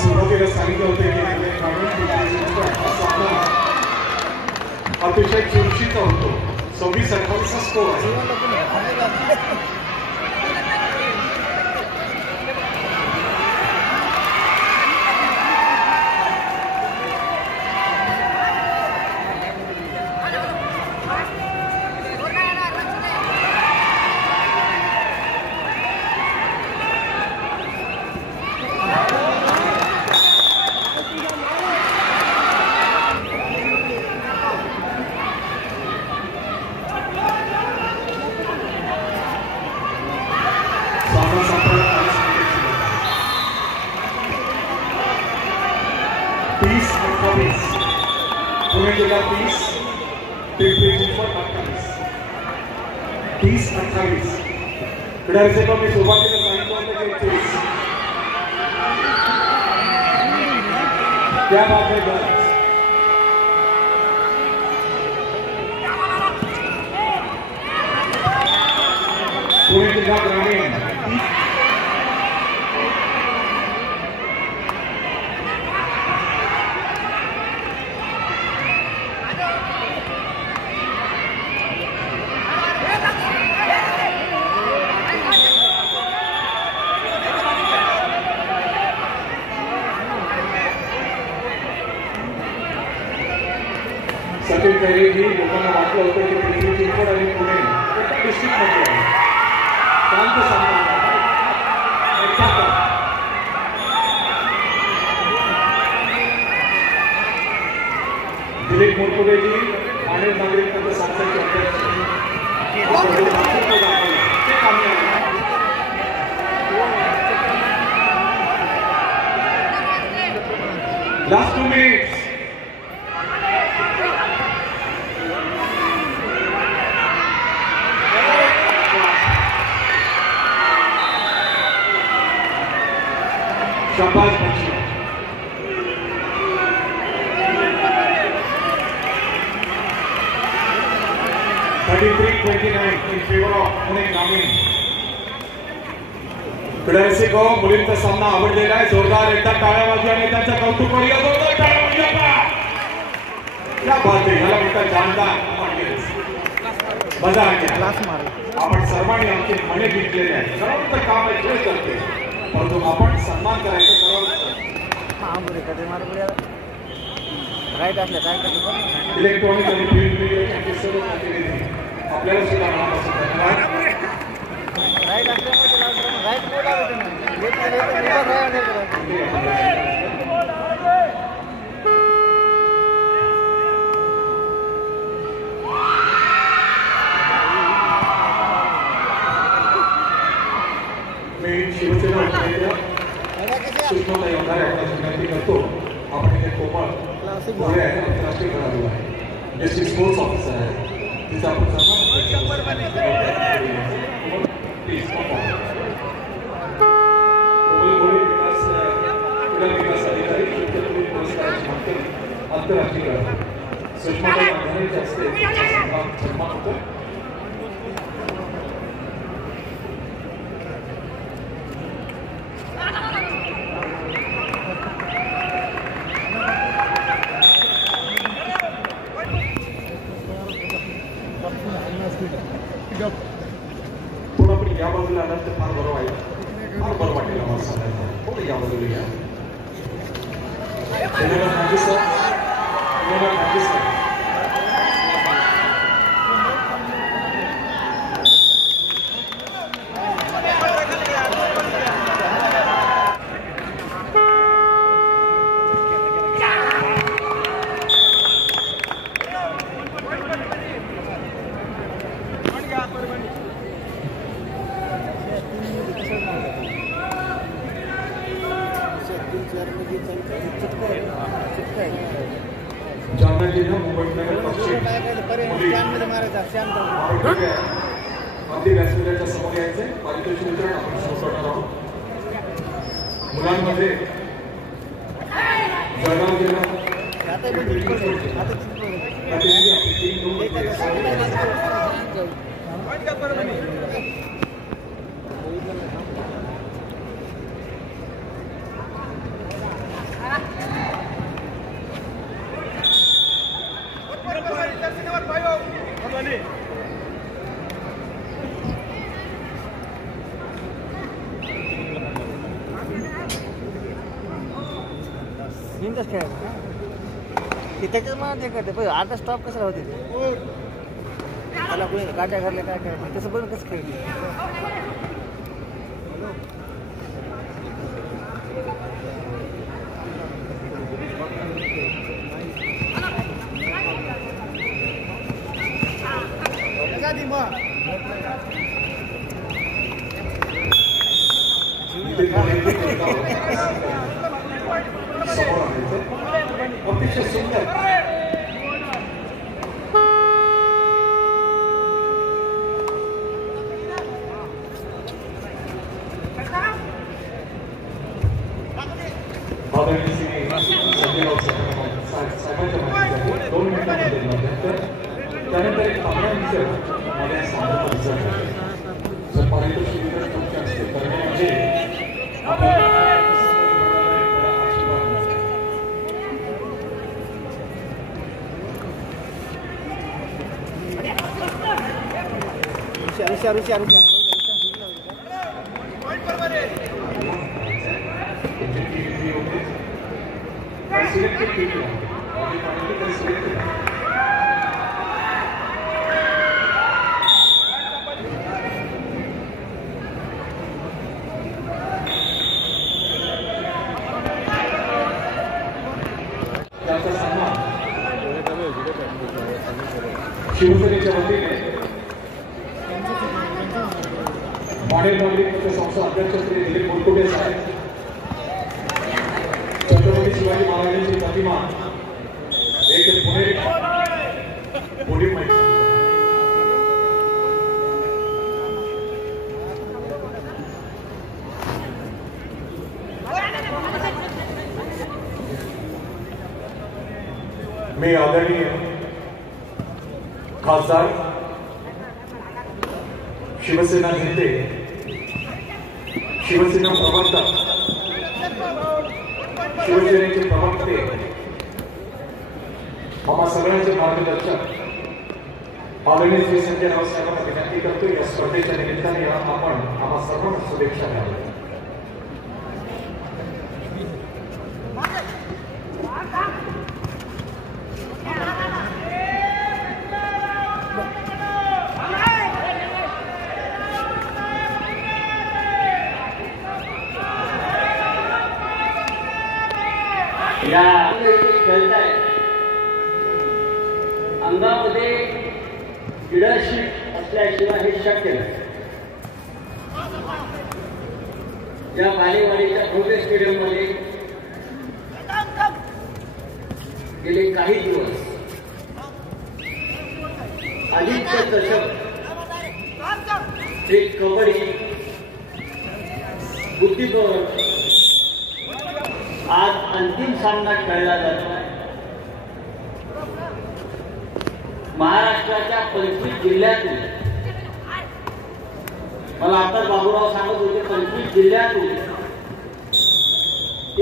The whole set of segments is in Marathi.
सुरुवातीला सांगितलं होते की अतिशय चुरशीचा होतो 26-28 स्कोर आहे. पुणे जिल्हा 30, पिंपरी चिंचवड 28. 30-28. क्रीडाचे मी सुरुवातीला सांगितलं होतं की 30. त्या बाबतीत पुणे जिल्हा ग्रामीण सचिन खैरे जी लोकांना वाटलं होतं की पिंपरी चिंचवड आणि पुणे एका डिस्ट्रिक्टमध्ये आहे. शांत सामना दिलीप मोरकुडे जी आणि नागरिक संस्थेचे अध्यक्ष लास्ट 2 minutes. शाबाश बच्ची. 33-29 in favor of पुणे ग्रामीण. क्रीडारसिक हो, मुलींचा सामना आवडलेला आहे. जोरदार एकदा टाळ्या वाजवा आणि त्यांचं कौतुक करूया. जोरदार टाळ्या वाजवा. क्या बात आहे. ह्याला म्हणतात जानदार मजा आहे. आपण सर्वांनी आमचे मने जिंकलेले आहेत. सर्वांचं काम आहे खेळ करते, परंतु आपण सन्मान करायचं इलेक्ट्रॉनिक आणि प्रिंट मीडियाचे सर्व प्रतिनिधी आपल्याला सुद्धा मनापासून धन्यवाद. मी शिवसेना सुषमा योद्धारे आपल्याला विनंती करतो. आपण इथे कोमळ गोरे आहे, आंतरराष्ट्रीय खेळाडू आहे, डिस्ट्रिक्ट स्पोर्ट्स ऑफिसर आहे. तिचा आपण क्रीडा विकास अधिकारी पुरस्काराची आंतरराष्ट्रीय खेळाडू सुषमाताई योद्धारेच्या हस्ते सन्मान होतो. थोडं आपण या बाजूला आलात तर फार बरं वाटेल, फार बरं वाटेल आम्हाला सांगायला. थोडं या बाजूला या. Thank you sir. Thank you sir. Jalna जिल्हा मुंबईनगर पश्चिम अगदी व्यासपीठाच्या समोर यायचे. पारितोषिक वितरण आपण सुरू करणार आहोत. मुलांमध्ये जळगाव जिल्हा त्याच्याच मला ते करते पण आता स्टॉप कसं होते ते त्याला कोणी गाड्या घरले काय काय तसं पण कसं खेळते. अतिशय सुंदर त्यानंतर एक 15 मिनिटं मला सांगत जर पारितोषिक वितरण तुमचे असते तर म्हणजे शिवसेनेच्या वतीने मॉडेल नागरिक संस्था अध्यक्ष श्री दिलीप मुरकुटे साहेब छत्रपती शिवाजी महाराजांची प्रतिमा एक पुढे मी आदरणीय खासदार शिवसेना नेते शिवसेना प्रवक्ता शिवसेनेचे प्रवक्ते आम्हा सगळ्यांचे मार्गदर्शक आदरणीय श्री संजय राऊत साहेबांना विनंती करतो या स्पर्धेच्या निमित्ताने आपण आम्हा सर्वांना शुभेच्छा द्याव्या. या खेळताय अंगामध्ये लिडरशिप असल्याशिवाय हे शक्य नाही. या बालेवाडीच्या भव्य स्टेडियम मध्ये गेले काही दिवस आदित्य चषक हे कबड्डी बुद्धिबळ आज अंतिम सामना खेळला जातो. महाराष्ट्राच्या 25 जिल्ह्यातून मला आता बाबूराव सांगत होते 25 जिल्ह्यातून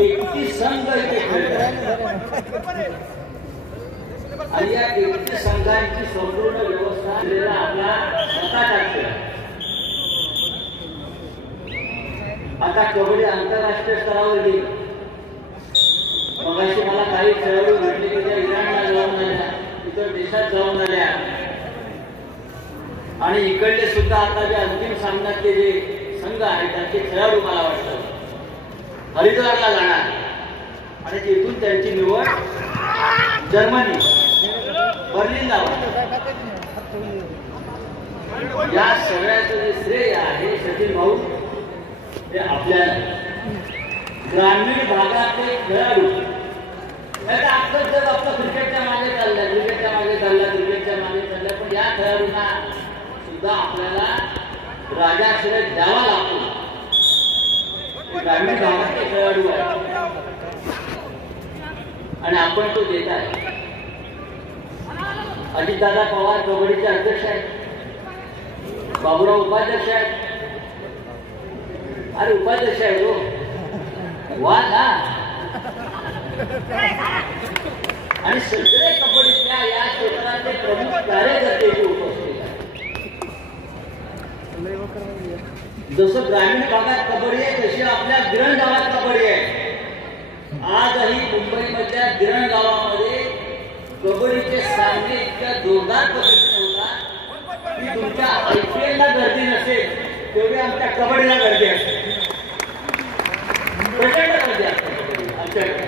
31 संघ इथे खेळतात आणि या 31 संघांची संपूर्ण व्यवस्था आपला 7-8 खेळ. आता कबड्डी आंतरराष्ट्रीय स्तरावर गेली. मगाशी मला काही खेळाडू भेटले की त्या इराणला जाऊन आल्या, इतर देशात जाऊन आल्या आणि इकडले सुद्धा आता जे अंतिम सामन्यातले जे संघ आहेत त्यांचे खेळाडू मला वाटतं हरिद्वारला जाणार आणि तिथून त्यांची निवड जर्मनी बर्लिनला होणार. या सगळ्याचं जे श्रेय आहे सचिन भाऊ ते आपल्या ग्रामीण भागातले खेळाडू. आता आपलं जग आपलं क्रिकेटच्या मागे चाललंय, क्रिकेटच्या मागे चाललं, क्रिकेटच्या मागे चाललंय, पण या खेळाडूंना सुद्धा आपल्याला राजाश्रय द्यावा लागतो. ग्रामीण भागातले खेळाडू आहे आणि आपण तो देत आहे. अजितदादा पवार कबड्डीचे अध्यक्ष आहेत, बाबूराव उपाध्यक्ष आहेत. अरे उपाध्यक्ष आहे हो, वा ना. आणि सगळे कबड्डीच्या या क्षेत्रातले प्रमुख कार्यकर्ते उपस्थित आहेत. जसं ग्रामीण भागात कबड्डी आहे तशी आपल्या गिरण गावात कबड्डी आहे. आजही मुंबईमधल्या गिरण गावामध्ये कबड्डीचे सामने इतक्या जोरदार पद्धतीने होतात की तुमच्या IPL ला गर्दी नसेल तेवढी आमच्या कबड्डीला गर्दी असते. प्रचंड गर्दी असते कबड्डी आमच्याकडे.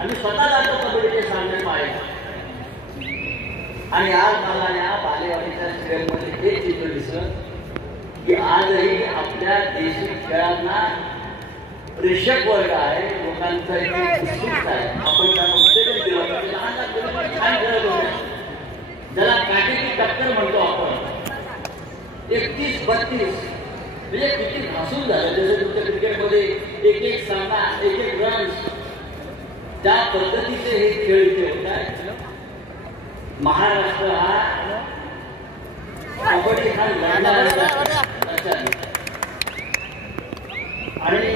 आम्ही स्वतः जातो कबड्डीचे सामने पाहायला. आणि आज मला या बालेवाडीच्या स्टेडियममध्ये हे चित्र दिसलं की आजही आपल्या देशी खेळांना प्रेक्षक वर्ग आहे, लोकांचा उत्सुकता आहे. आपण त्यांना उत्तेजन दिलं पाहिजे. लहान लहान छान खेळत होते, ज्याला काटेची टक्कर म्हणतो आपण. 31-32 म्हणजे किती घासून झालं. जसं तुमच्या क्रिकेटमध्ये एक सामना, एक रन्स, त्या पद्धतीचे हे खेळ इथे होत आहेत. महाराष्ट्र हा कबड्डी हा लढणारा आणि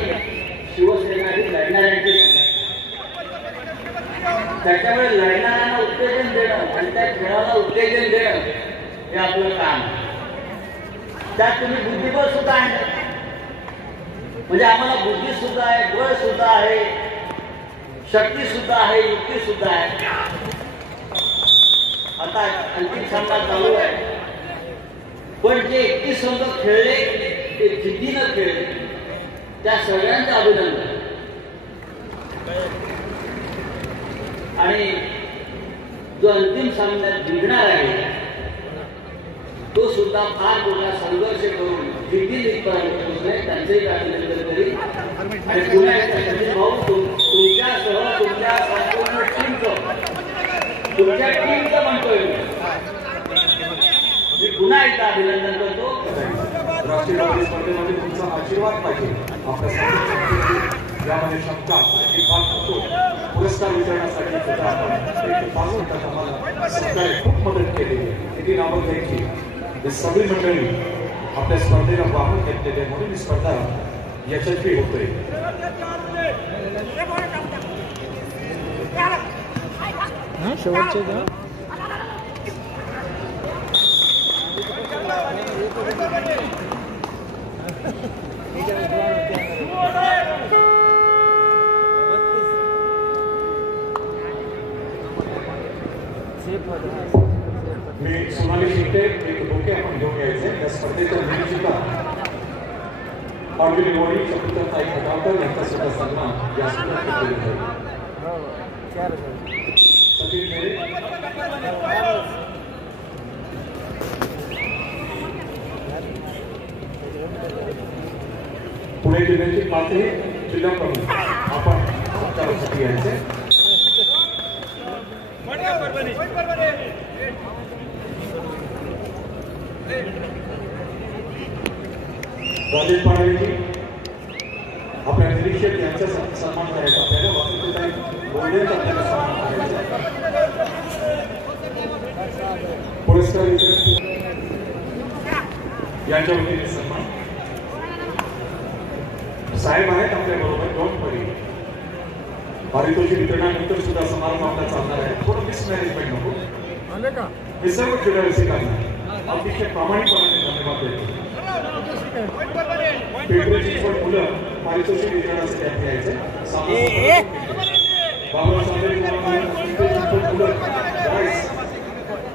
शिवसेना ही लढणाऱ्यांची त्याच्यामुळे लढणाऱ्यांना उत्तेजन देणं आणि त्या खेळाला उत्तेजन देणं हे आपलं काम आहे. त्यात तुम्ही बुद्धिबळ सुद्धा आहे, म्हणजे आम्हाला बुद्धी सुद्धा आहे, बळ सुद्धा आहे, शक्ती सुद्धा आहे, युक्ती सुद्धा आहे. आता अंतिम सामना चालू आहे, पण जे 31 संघ खेळले ते जिद्दीनं खेळले त्या सगळ्यांचं अभिनंदन. आणि जो अंतिम सामन्यात जिंकणार आहे तो सुद्धा फार मोठा संघर्ष करून जिद्दी जिंकपर्यंत त्यांचंही अभिनंदन करील. आणि पुन्हा एकदा भाऊ तुमच्यासह तुमच्या संपूर्ण तुमच्या टीमचं म्हणतोय मी पुन्हा एकदा अभिनंदन करतो. राष्ट्रीय कबड्डी स्पर्धेमध्ये तुमचा आशीर्वाद पाहिजे. यामध्ये क्षमता आणि होतो. पुरस्कार वितरणासाठी सुद्धा आपण 5 मिनिटात आम्हाला सरकारने खूप मदत केलेली आहे. किती नावं घ्यायची ही सगळी मंडळी आपल्या स्पर्धेला वाहून घेतलेली आहे, म्हणून ही स्पर्धा यशस्वी होतोय. शेवटचे मी सोनाली शिंदे एक डोके आपण घेऊन यायचे. या स्पर्धेच्या निर्देशिका ऑर्गनिवडी चतुर्थताई खटावकर यांचा सुद्धा सन्मान या स्पर्धेत केला जाईल. सचिन मेरे पुणे जिल्ह्याची 5ही जिल्हा प्रमुख आपण सत्कारासाठी यायचे. राजेश पाडवेजी आपल्या निरीक्षक यांचा सन्मान करायचा. आपल्याला वास्तुताई बोलण्याचा आपल्याला सन्मान करायचा. पुरस्कार वितरण यांच्या वतीने सन्मान. साहेब आहेत आपल्या बरोबर 2 परी. पारितोषिक वितरणानंतर सुद्धा समारंभ आपला चालणार आहे. थोडं मिसमॅनेजमेंट नको. हे सर्व क्रीडा रसिकांना अतिशय प्रामाणिकपणे धन्यवाद देतो. पिंपरी चिंचवड मुलं पारितोषिक वितरणासाठी आपण यायचं. बाबा साहेब पिंपरी चिंचवड मुलं बॉईज,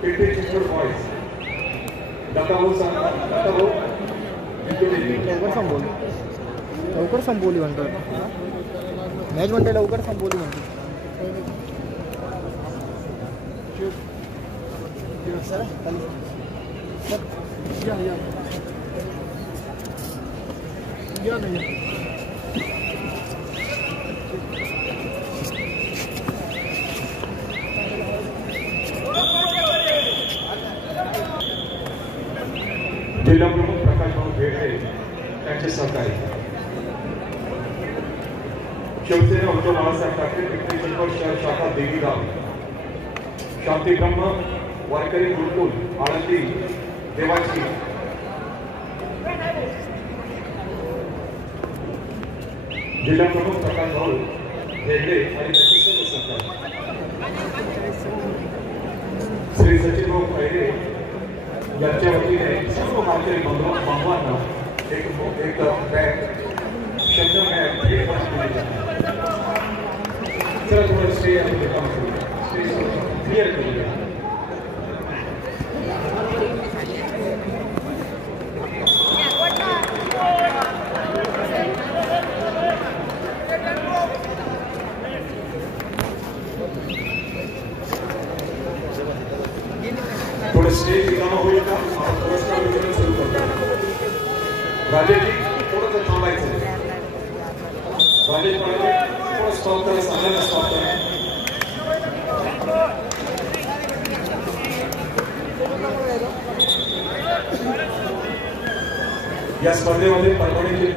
पिंपरी चिंचवड बॉईज. लता भाऊ लवकर संपवली म्हणतात. मॅच म्हणते लवकर संपवली म्हणते. जिल्हा प्रमुख प्रकाश भाऊ भेटे त्यांचे सहकारी, शिवसेना उद्धव बाळासाहेब ठाकरे पिंपरी चिंचवड शहर शाखा देवीगाव, शांती ब्रह्म वारकरी गुरुकुल आळंदी देवाची, जिल्हा प्रमुख प्रकाश भाऊ भेटे आणि त्यांचे सर्व सहकारी, श्री सचिन भाऊ खैरे यांच्या वतीने सर्व वारकरी बांधवांना एक बॅग शब्द बॅग हे पण दिली जाते. चला थोडं स्टे आणि काम करूया. स्टे क्लिअर करूया. थोडं स्टेज रिकामा होईल का? आपण पुरस्कार वितरण सुरू करतो. राजेशजी थोडंसं थांबायचं. राजेश पाटील थोडं स्टॉप करा, सगळ्यांना स्टॉप करा. या स्पर्धेमध्ये परभणीचे